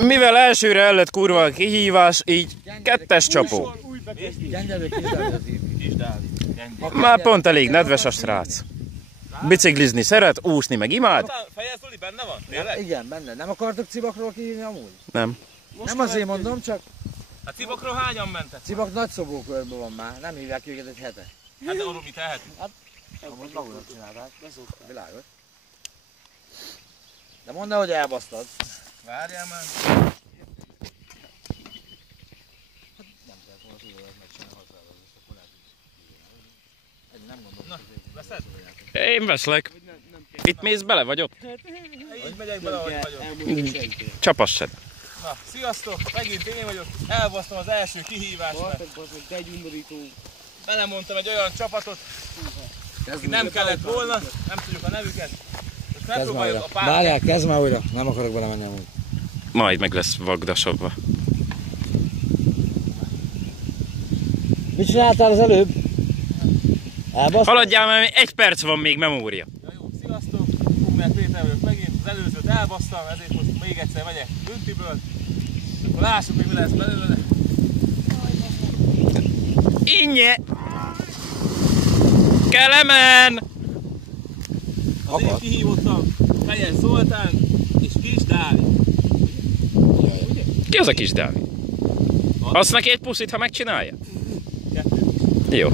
Mivel elsőre el lett kurva a kihívás, így kettes csapó. Már pont elég nedves a srác. Biciklizni szeret, úszni meg imád. Fejes Zoli benne van? Tényleg? Igen, benne. Nem akartok Cibakról kiírni amúgy? Nem. Nem azért mondom, csak A Cibakról hányan mentek? Cibak nagy szobókörben van már, nem hívják őket egy hete. Hát de arról mit tehetünk? Amúgy maguknak csinálták. Világos. De mondd el, hogy elbasztad. Várjál már. Nem kellett volna tudod megcsinálni hazáról, ezt akkor lehet, hogy nem gondolom. Na, veszed? Én veszlek. Itt mész bele, vagy ott? Így megyek bele, ahogy vagyok. Csapassad. Na, sziasztok! Megint én vagyok. Elbasztam az első kihívást, mert belemondtam egy olyan csapatot, aki nem kellett volna, nem tudjuk a nevüket. Most megpróbáljuk a pár... Várjál, kezd már újra. Nem akarok belemenni amúgy. Majd meg lesz vagdasodva. Mit csináltál az előbb? Elbasztad? Haladjál, mert 1 perc van még memória. Ja, jó, sziasztok! Kugner Péter vagyok megint. Az előzőt elbasztam, ezért most még egyszer megyek büntiből. Akkor lássuk, hogy mi lesz belőle. Innye! Kelemen! Az én kihívottam Fejes Zoltán és Kis Dávid. Ki az a Kis Dávid? Adsz neki egy puszit, ha megcsinálja? Kettő. Jó.